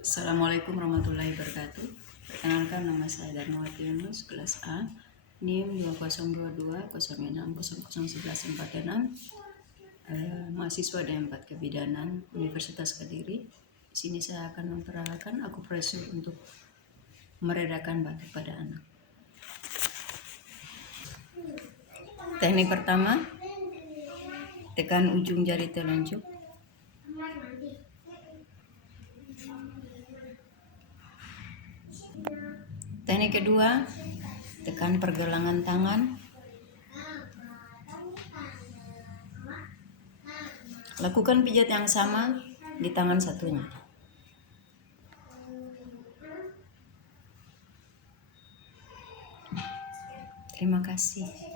Assalamualaikum warahmatullahi wabarakatuh. Perkenalkan, nama saya Darmawati Yunus, kelas A, NIM 202206001146, mahasiswa D4 Kebidanan Universitas Kediri. Di sini saya akan memperagakan akupresur untuk meredakan batuk pada anak. Teknik pertama, tekan ujung jari telunjuk. Teknik kedua, tekan pergelangan tangan. Lakukan pijat yang sama di tangan satunya. Terima kasih.